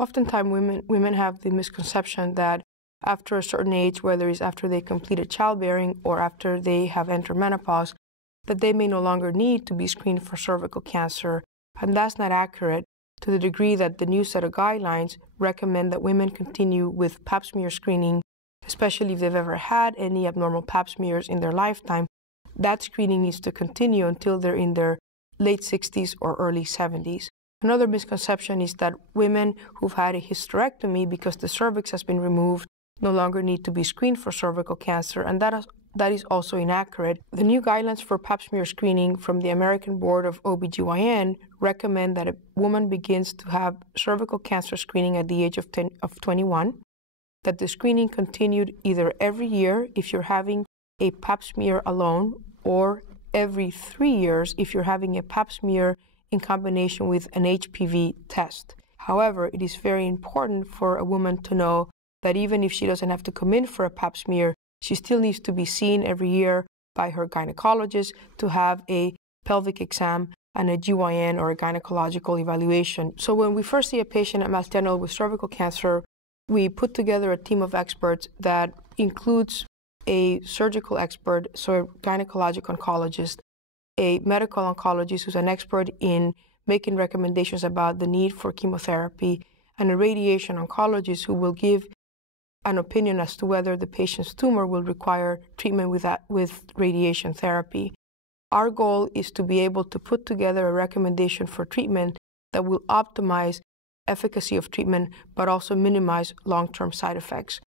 oftentimes women have the misconception that after a certain age, whether it's after they completed childbearing or after they have entered menopause, that they may no longer need to be screened for cervical cancer. And that's not accurate, to the degree that the new set of guidelines recommend that women continue with pap smear screening, especially if they've ever had any abnormal pap smears in their lifetime. That screening needs to continue until they're in their late 60s or early 70s. Another misconception is that women who've had a hysterectomy because the cervix has been removed no longer need to be screened for cervical cancer, and that is also inaccurate. The new guidelines for pap smear screening from the American Board of OBGYN recommend that a woman begins to have cervical cancer screening at the age of 21, that the screening continued either every year if you're having a pap smear alone, or every 3 years if you're having a pap smear in combination with an HPV test. However, it is very important for a woman to know that even if she doesn't have to come in for a pap smear, she still needs to be seen every year by her gynecologist to have a pelvic exam and a GYN or a gynecological evaluation. So when we first see a patient at Mass General with cervical cancer, we put together a team of experts that includes a surgical expert, so a gynecologic oncologist, a medical oncologist who's an expert in making recommendations about the need for chemotherapy, and a radiation oncologist who will give an opinion as to whether the patient's tumor will require treatment with radiation therapy. Our goal is to be able to put together a recommendation for treatment that will optimize efficacy of treatment, but also minimize long-term side effects.